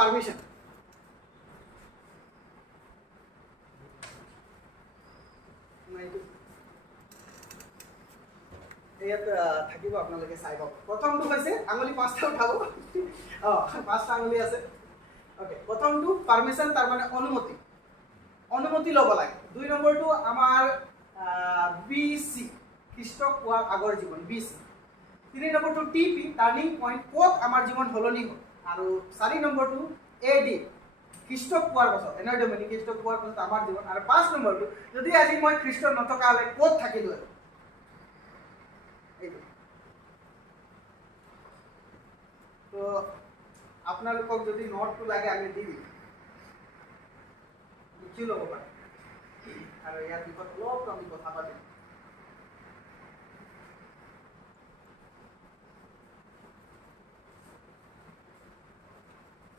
permission ইয়াত থাকিব আপোনালোকে চাই পাব প্ৰথমটো হৈছে আঙুলি পাঁচটা উঠাব পাঁচটা আঙুলি আছে ওকে প্ৰথমটো পাৰমিশন তাৰ মানে অনুমতি অনুমতি ল'ব লাগে দুই নম্বৰটো আমাৰ বিসি খ্ৰীষ্ট কোৱাৰ আগৰ জীৱন বিসি তিনি নম্বৰটো টিপি টাৰ্নিং পইণ্ট ক'ত আমাৰ জীৱন সলনি হ'ল আৰু চাৰি নম্বৰটো এডি খ্ৰীষ্ট কোৱাৰ পাছত এনয়ডমনি খ্ৰীষ্ট কোৱাৰ পাছত আমাৰ জীৱন আৰু পাঁচ নম্বৰটো যদি আজি মই খ্ৰীষ্ট নথকা হ'লে ক'ত থাকিলো তো আপোনালোকক যদি নোটটো লাগে আমি দি দিম লিখি ল'ব পাৰে আৰু ইয়াৰ বিষয়ত অলপ আমি কথা পাতিম